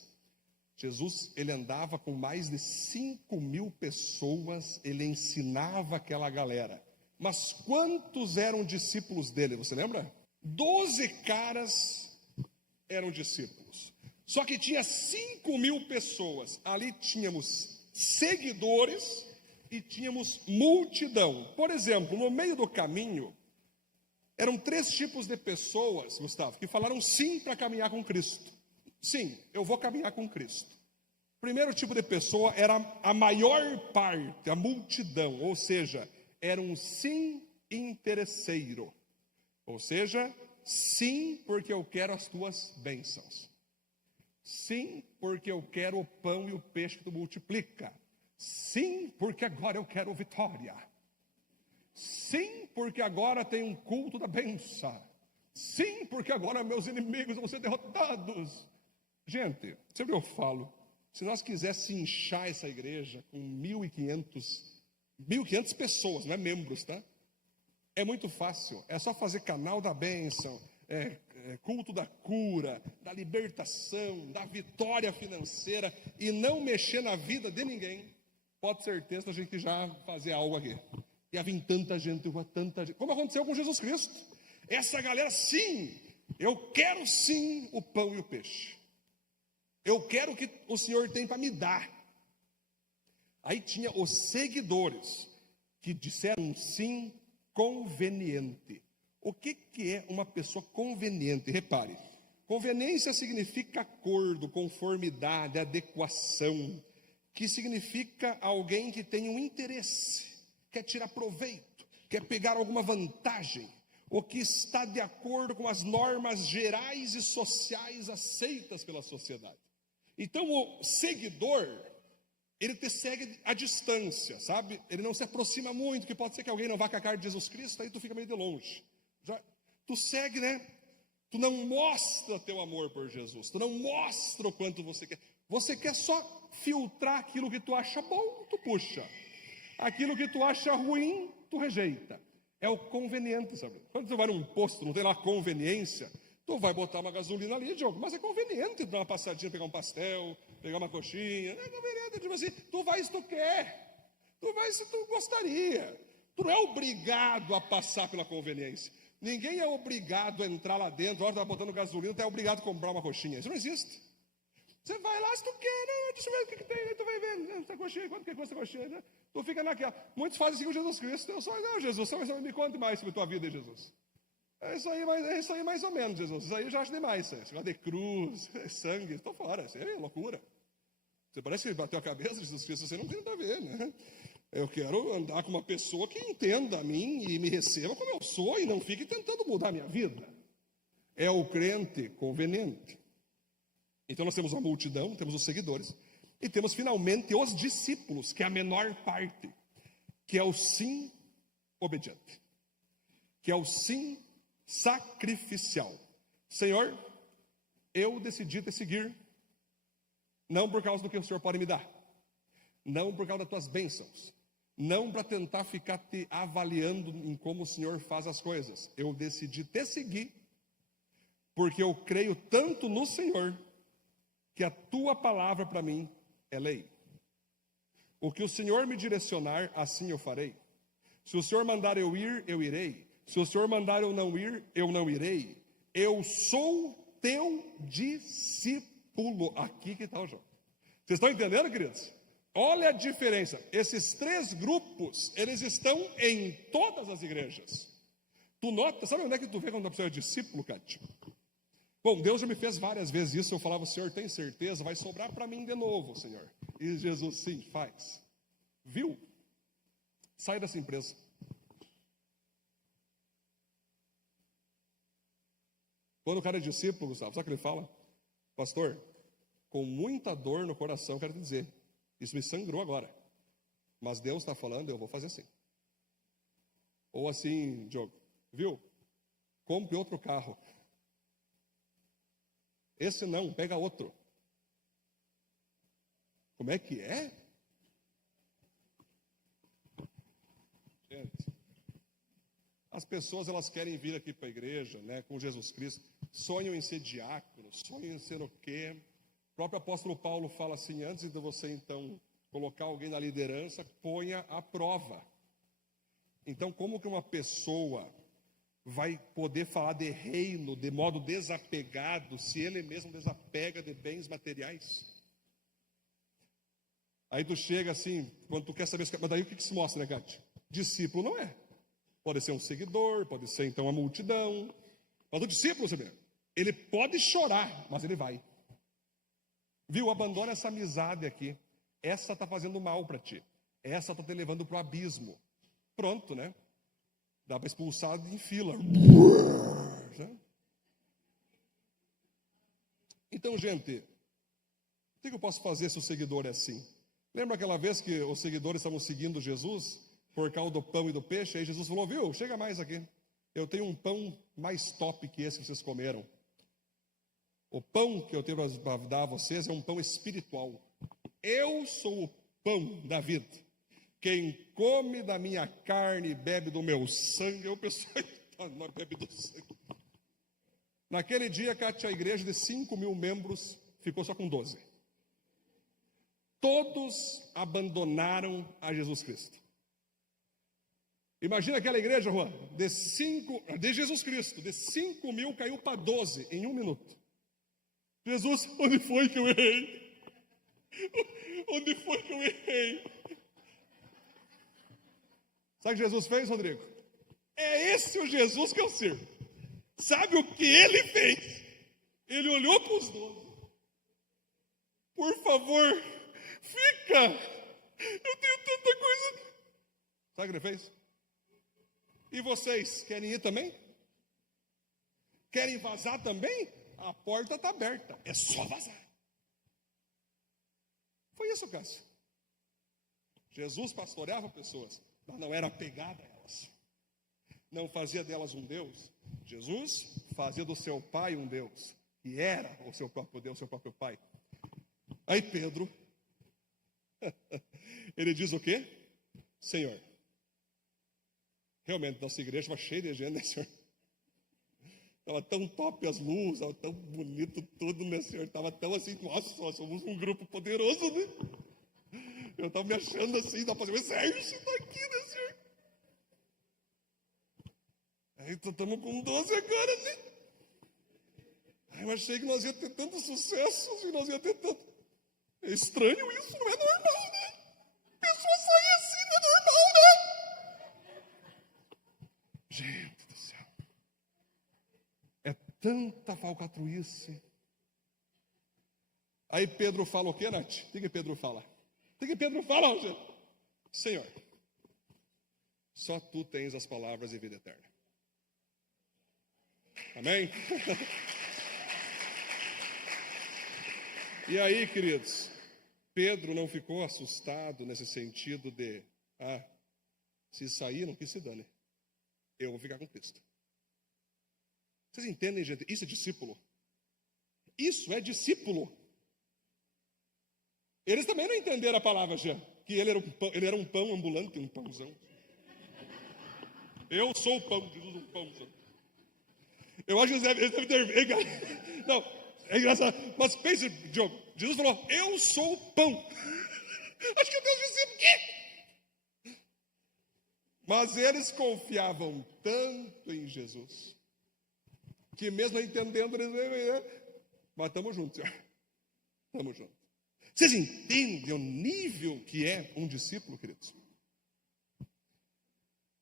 Jesus, ele andava com mais de 5.000 pessoas, ele ensinava aquela galera. Mas quantos eram discípulos dele, você lembra? 12 caras eram discípulos. Só que tinha 5.000 pessoas. Ali tínhamos seguidores e tínhamos multidão. Por exemplo, no meio do caminho, eram 3 tipos de pessoas, Gustavo, que falaram sim para caminhar com Cristo. Sim, eu vou caminhar com Cristo. O primeiro tipo de pessoa era a maior parte, a multidão, ou seja, era um sim interesseiro. Ou seja, sim porque eu quero as tuas bênçãos. Sim porque eu quero o pão e o peixe que tu multiplica. Sim porque agora eu quero vitória. Sim porque agora tem um culto da bênção. Sim porque agora meus inimigos vão ser derrotados. Gente, sempre eu falo, se nós quiséssemos inchar essa igreja com 1.500 pessoas, não é membros, tá? É muito fácil, é só fazer canal da bênção, culto da cura, da libertação, da vitória financeira e não mexer na vida de ninguém. Pode ter certeza que a gente já fazer algo aqui. Ia vir tanta gente, como aconteceu com Jesus Cristo. Essa galera, sim, eu quero sim o pão e o peixe. Eu quero o que o Senhor tem para me dar. Aí tinha os seguidores que disseram sim conveniente. O que é uma pessoa conveniente? Repare, conveniência significa acordo, conformidade, adequação, que significa alguém que tem um interesse, quer tirar proveito, quer pegar alguma vantagem, ou que está de acordo com as normas gerais e sociais aceitas pela sociedade. Então o seguidor ele te segue à distância, sabe? Ele não se aproxima muito, que pode ser que alguém não vá com a cara de Jesus Cristo, aí tu fica meio de longe. Tu segue, né? Tu não mostra teu amor por Jesus, tu não mostra o quanto você quer. Você quer só filtrar aquilo que tu acha bom, tu puxa. Aquilo que tu acha ruim, tu rejeita. É o conveniente, sabe? Quando tu vai num posto, não tem lá conveniência, tu vai botar uma gasolina ali, Diogo, mas é conveniente dar uma passadinha, pegar um pastel, pegar uma coxinha. Não é conveniente, tipo assim, tu vai se tu quer, tu vai se tu gostaria. Tu não é obrigado a passar pela conveniência. Ninguém é obrigado a entrar lá dentro, a hora que tá botando gasolina, tu é obrigado a comprar uma coxinha. Isso não existe. Você vai lá se tu quer, né? Deixa eu ver o que tem, aí tu vai ver, essa coxinha, quanto que custa a coxinha, né? Tu fica naquela. Muitos fazem assim com Jesus Cristo. Eu só, não, Jesus, só me conte mais sobre a tua vida, Jesus. É isso aí mais ou menos, Jesus. Isso aí eu já acho demais. Esse negócio de cruz, sangue, estou fora. Isso é loucura. Você parece que bateu a cabeça de Jesus Cristo, você não tem nada a ver, né? Eu quero andar com uma pessoa que entenda a mim e me receba como eu sou e não fique tentando mudar a minha vida. É o crente conveniente. Então nós temos uma multidão, temos os seguidores, e temos finalmente os discípulos, que é a menor parte, que é o sim obediente, que é o sim sacrificial. Senhor, eu decidi te seguir, não por causa do que o Senhor pode me dar, não por causa das tuas bênçãos, não para tentar ficar te avaliando em como o Senhor faz as coisas. Eu decidi te seguir, porque eu creio tanto no Senhor, que a tua palavra para mim é lei. O que o Senhor me direcionar, assim eu farei. Se o Senhor mandar eu ir, eu irei. Se o Senhor mandar eu não ir, eu não irei. Eu sou teu discípulo. Aqui que está o jogo. Vocês estão entendendo, queridos? Olha a diferença. Esses três grupos, eles estão em todas as igrejas. Tu nota, sabe onde é que tu vê quando a pessoa é discípulo, Cátia? Bom, Deus já me fez várias vezes isso. Eu falava, Senhor, tem certeza? Vai sobrar para mim de novo, Senhor. E Jesus, sim, faz. Viu? Sai dessa empresa. Quando o cara é discípulo, Gustavo, sabe o que ele fala? Pastor, com muita dor no coração, quero te dizer, isso me sangrou agora. Mas Deus está falando, eu vou fazer assim. Ou assim, Diogo, viu? Compre outro carro. Esse não, pega outro. Como é que é? Gente, as pessoas elas querem vir aqui para a igreja, né, com Jesus Cristo, sonham em ser diácono, sonham em ser o quê? O próprio apóstolo Paulo fala assim, antes de você então colocar alguém na liderança, ponha à prova. Então, como que uma pessoa vai poder falar de reino de modo desapegado, se ele mesmo desapega de bens materiais? Aí tu chega assim, quando tu quer saber, mas daí o que se mostra, né, Cátia? Discípulo não é. Pode ser um seguidor, pode ser então uma multidão. Mas o discípulo, você vê, ele pode chorar, mas ele vai. Viu, abandona essa amizade aqui. Essa está fazendo mal para ti. Essa está te levando para o abismo. Pronto, né? Dá para expulsar em fila. Então, gente, o que eu posso fazer se o seguidor é assim? Lembra aquela vez que os seguidores estavam seguindo Jesus por causa do pão e do peixe? Aí Jesus falou, viu, chega mais aqui. Eu tenho um pão mais top que esse que vocês comeram. O pão que eu tenho para dar a vocês é um pão espiritual. Eu sou o pão da vida. Quem come da minha carne e bebe do meu sangue, eu pessoal não bebe do sangue. Naquele dia, Cátia, a igreja de 5.000 membros ficou só com 12. Todos abandonaram a Jesus Cristo. Imagina aquela igreja, Juan, de Jesus Cristo, de 5.000 caiu para 12 em 1 minuto. Jesus, onde foi que eu errei? Onde foi que eu errei? Sabe o que Jesus fez, Rodrigo? É esse o Jesus que eu sirvo. Sabe o que ele fez? Ele olhou para os 12. Por favor, fica. Eu tenho tanta coisa. Sabe o que ele fez? E vocês, querem ir também? Querem vazar também? A porta está aberta. É só vazar. Foi isso, Cássio. Jesus pastoreava pessoas, mas não era apegado a elas. Não fazia delas um Deus. Jesus fazia do seu pai um Deus, e era o seu próprio Deus, o seu próprio pai. Aí Pedro, ele diz o quê? Senhor, realmente nossa igreja estava cheia de gente, né, Senhor? Estava tão top as luzes, estava tão bonito tudo, né, Senhor? Estava tão assim, nossa, nós somos um grupo poderoso, né? Eu estava me achando assim, dá para fazer um exército aqui, né, Senhor? Aí estamos com 12 agora, né? Aí eu achei que nós ia ter tantos sucessos e nós ia ter tanto. É estranho isso, não é normal, né? Pessoa sair assim não é normal, né? Gente do céu. É tanta falcatruíce. Aí Pedro fala o quê, Nath? O que Pedro fala? O que Pedro fala, Rogério? Senhor, só tu tens as palavras de vida eterna. Amém? E aí, queridos, Pedro não ficou assustado nesse sentido de, se sair, não que se dane. Eu vou ficar com Cristo. Vocês entendem, gente? Isso é discípulo. Isso é discípulo. Eles também não entenderam a palavra já, que ele era um pão ambulante, um pãozão. Eu sou o pão, Jesus, um pãozão. Eu acho que eles devem ter... Não, é engraçado. Mas pense, Diogo, Jesus falou, eu sou o pão. Acho que Deus disse, o quê? Mas eles confiavam tanto em Jesus, que mesmo não entendendo, eles... Mas estamos juntos, Senhor. Estamos juntos. Vocês entendem o nível que é um discípulo, queridos?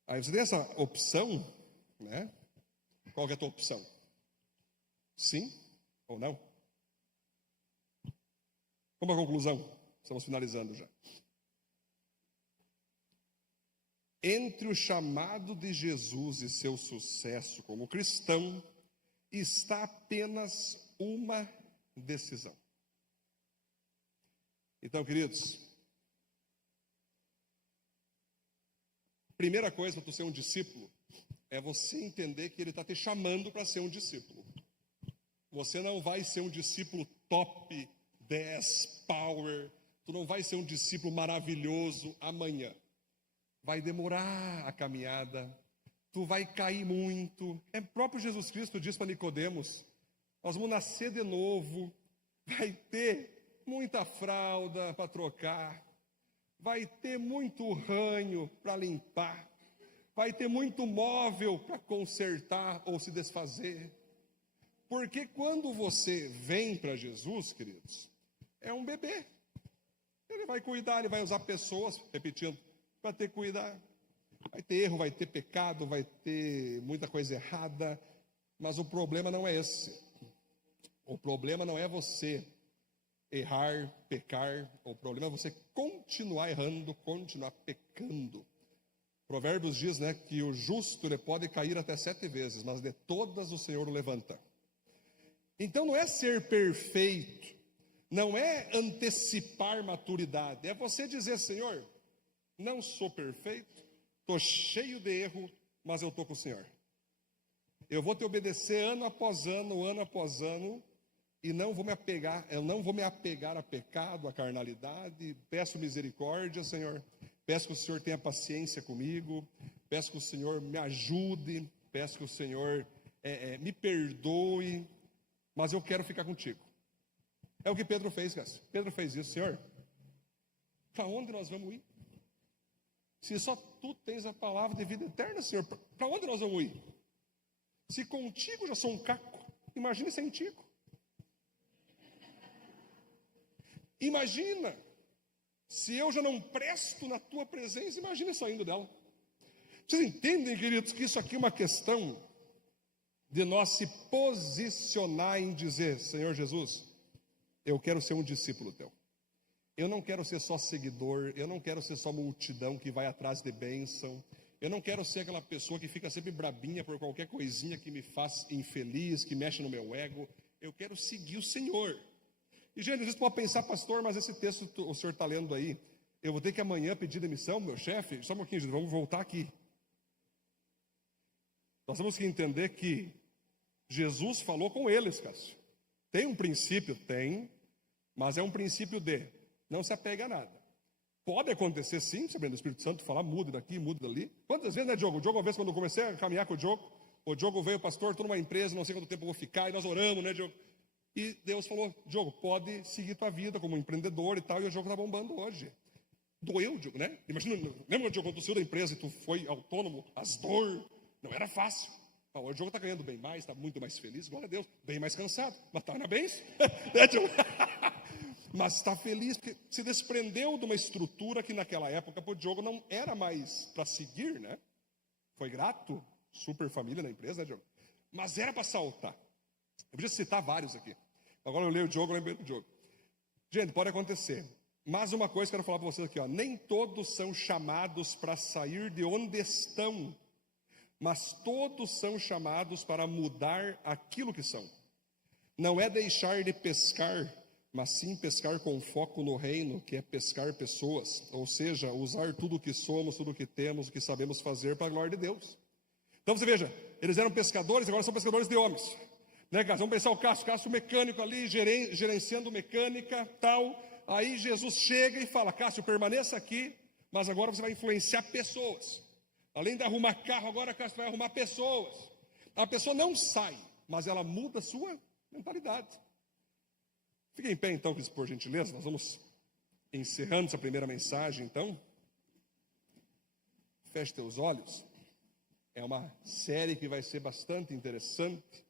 Aí você tem essa opção, né? Qual que é a tua opção? Sim ou não? Como a conclusão? Estamos finalizando já. Entre o chamado de Jesus e seu sucesso como cristão, está apenas uma decisão. Então, queridos, primeira coisa para tu ser um discípulo é você entender que ele está te chamando para ser um discípulo. Você não vai ser um discípulo top 10, power. Tu não vai ser um discípulo maravilhoso amanhã. Vai demorar a caminhada. Tu vai cair muito. É próprio Jesus Cristo diz para Nicodemos: nós vamos nascer de novo. Vai ter muita fralda para trocar. Vai ter muito ranho para limpar. Vai ter muito móvel para consertar ou se desfazer. Porque quando você vem para Jesus, queridos, é um bebê. Ele vai cuidar, ele vai usar pessoas, repetindo, para ter que cuidar. Vai ter erro, vai ter pecado, vai ter muita coisa errada. Mas o problema não é esse. O problema não é você errar, pecar. O problema é você continuar errando, continuar pecando. Provérbios diz, né, que o justo ele pode cair até 7 vezes, mas de todas o Senhor o levanta. Então não é ser perfeito, não é antecipar maturidade, é você dizer, Senhor, não sou perfeito, estou cheio de erro, mas eu estou com o Senhor. Eu vou te obedecer ano após ano, e eu não vou me apegar a pecado, a carnalidade. Peço misericórdia, Senhor. Peço que o Senhor tenha paciência comigo. Peço que o Senhor me ajude. Peço que o Senhor me perdoe. Mas eu quero ficar contigo. É o que Pedro fez, cara. Pedro fez isso, Senhor. Para onde nós vamos ir? Se só tu tens a palavra de vida eterna, Senhor, para onde nós vamos ir? Se contigo já sou um caco, imagine sem tico. Imagina, se eu já não presto na tua presença, imagina saindo dela. Vocês entendem, queridos, que isso aqui é uma questão de nós se posicionar em dizer, Senhor Jesus, eu quero ser um discípulo teu. Eu não quero ser só seguidor, eu não quero ser só multidão que vai atrás de bênção. Eu não quero ser aquela pessoa que fica sempre brabinha por qualquer coisinha que me faz infeliz, que mexe no meu ego. Eu quero seguir o Senhor. E, gente, às vezes pode pensar, pastor, mas esse texto o senhor está lendo aí, Eu vou ter que amanhã pedir demissão, meu chefe? Só um pouquinho, gente, vamos voltar aqui. Nós temos que entender que Jesus falou com eles, Cássio. Tem um princípio? Tem, mas é um princípio de não se apega a nada. Pode acontecer sim, sabendo o Espírito Santo falar, muda daqui, muda dali. Quantas vezes, né, Diogo? O Diogo, uma vez, quando eu comecei a caminhar com o Diogo veio, pastor, estou numa empresa, não sei quanto tempo eu vou ficar, e nós oramos, né, Diogo? E Deus falou, Diogo, pode seguir tua vida como empreendedor e tal, e o Diogo está bombando hoje. Doeu, Diogo, né? Imagina, lembra, Diogo, quando tu saiu da empresa e tu foi autônomo, as dor, não era fácil. O Diogo está ganhando bem mais, está muito mais feliz, glória a Deus, bem mais cansado, mas está na bênção. Mas está feliz, porque se desprendeu de uma estrutura que naquela época para o Diogo não era mais para seguir, né? Foi grato, super família na empresa, né, Diogo? Mas era para saltar. Eu podia citar vários aqui. Agora eu leio o Diogo, eu lembrei do Diogo. Gente, pode acontecer. Mas uma coisa que eu quero falar para vocês aqui, ó, nem todos são chamados para sair de onde estão, mas todos são chamados para mudar aquilo que são. Não é deixar de pescar, mas sim pescar com foco no reino, que é pescar pessoas, ou seja, usar tudo o que somos, tudo o que temos, o que sabemos fazer para a glória de Deus. Então você veja, eles eram pescadores, agora são pescadores de homens, né, Cássio? Vamos pensar o Cássio mecânico ali, gerenciando mecânica, tal. Aí Jesus chega e fala, Cássio, permaneça aqui, mas agora você vai influenciar pessoas. Além de arrumar carro, agora Cássio vai arrumar pessoas. A pessoa não sai, mas ela muda a sua mentalidade. Fique em pé então, por gentileza, nós vamos encerrando essa primeira mensagem então. Feche teus olhos. É uma série que vai ser bastante interessante.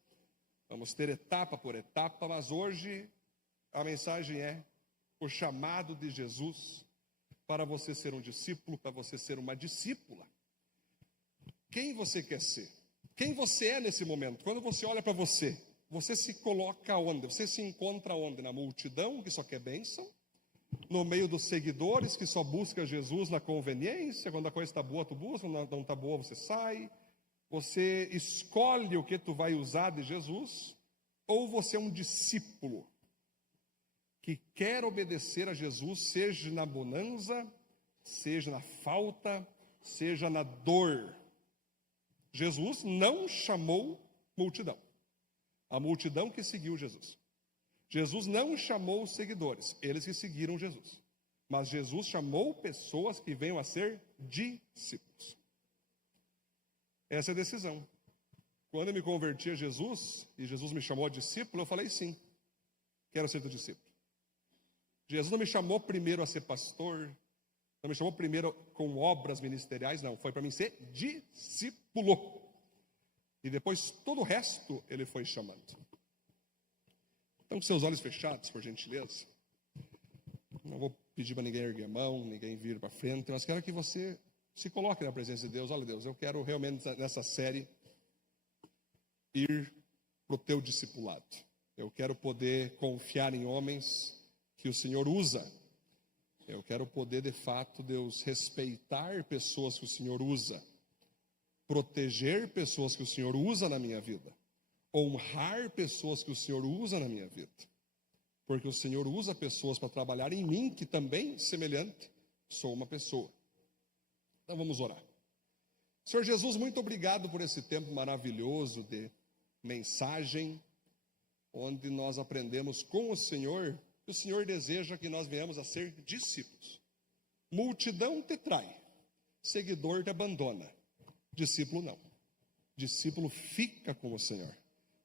Vamos ter etapa por etapa, mas hoje a mensagem é o chamado de Jesus para você ser um discípulo, para você ser uma discípula. Quem você quer ser? Quem você é nesse momento? Quando você olha para você, você se coloca onde? Você se encontra onde? Na multidão que só quer bênção? No meio dos seguidores que só busca Jesus na conveniência? Quando a coisa está boa, tu busca, quando não está boa, você sai. Você escolhe o que tu vai usar de Jesus? Ou você é um discípulo que quer obedecer a Jesus, seja na bonança, seja na falta, seja na dor? Jesus não chamou multidão. A multidão que seguiu Jesus. Jesus não chamou os seguidores, eles que seguiram Jesus. Mas Jesus chamou pessoas que venham a ser discípulos. Essa é a decisão. Quando eu me converti a Jesus, e Jesus me chamou a discípulo, eu falei sim, quero ser teu discípulo. Jesus não me chamou primeiro a ser pastor, não me chamou primeiro com obras ministeriais, não. Foi para mim ser discípulo. E depois todo o resto ele foi chamando. Então, com seus olhos fechados, por gentileza. Não vou pedir para ninguém erguer a mão, ninguém vir para frente, mas quero que você se coloque na presença de Deus. Olha, Deus, eu quero realmente nessa série ir para o teu discipulado. Eu quero poder confiar em homens que o Senhor usa. Eu quero poder, de fato, Deus, respeitar pessoas que o Senhor usa. Proteger pessoas que o Senhor usa na minha vida. Honrar pessoas que o Senhor usa na minha vida. Porque o Senhor usa pessoas para trabalhar em mim, que também, semelhante, sou uma pessoa. Então vamos orar. Senhor Jesus, muito obrigado por esse tempo maravilhoso de mensagem, onde nós aprendemos com o Senhor, que o Senhor deseja que nós venhamos a ser discípulos. Multidão te trai, seguidor te abandona, discípulo não. Discípulo fica com o Senhor.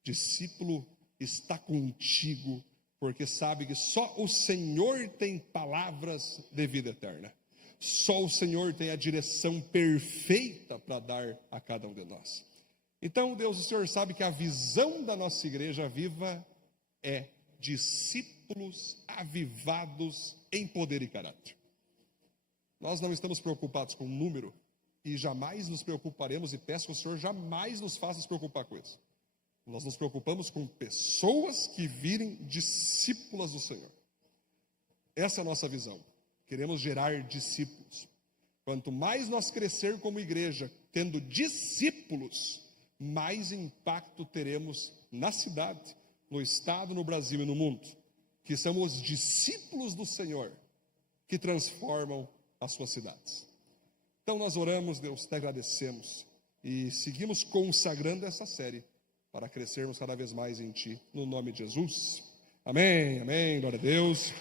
Discípulo está contigo, porque sabe que só o Senhor tem palavras de vida eterna. Só o Senhor tem a direção perfeita para dar a cada um de nós. Então, Deus, o Senhor sabe que a visão da nossa igreja viva é discípulos avivados em poder e caráter. Nós não estamos preocupados com o número e jamais nos preocuparemos, e peço que o Senhor jamais nos faça nos preocupar com isso. Nós nos preocupamos com pessoas que virem discípulas do Senhor. Essa é a nossa visão. Queremos gerar discípulos. Quanto mais nós crescer como igreja, tendo discípulos, mais impacto teremos na cidade, no estado, no Brasil e no mundo. Que são os discípulos do Senhor que transformam as suas cidades. Então nós oramos, Deus, te agradecemos e seguimos consagrando essa série para crescermos cada vez mais em Ti, no nome de Jesus. Amém, amém, glória a Deus.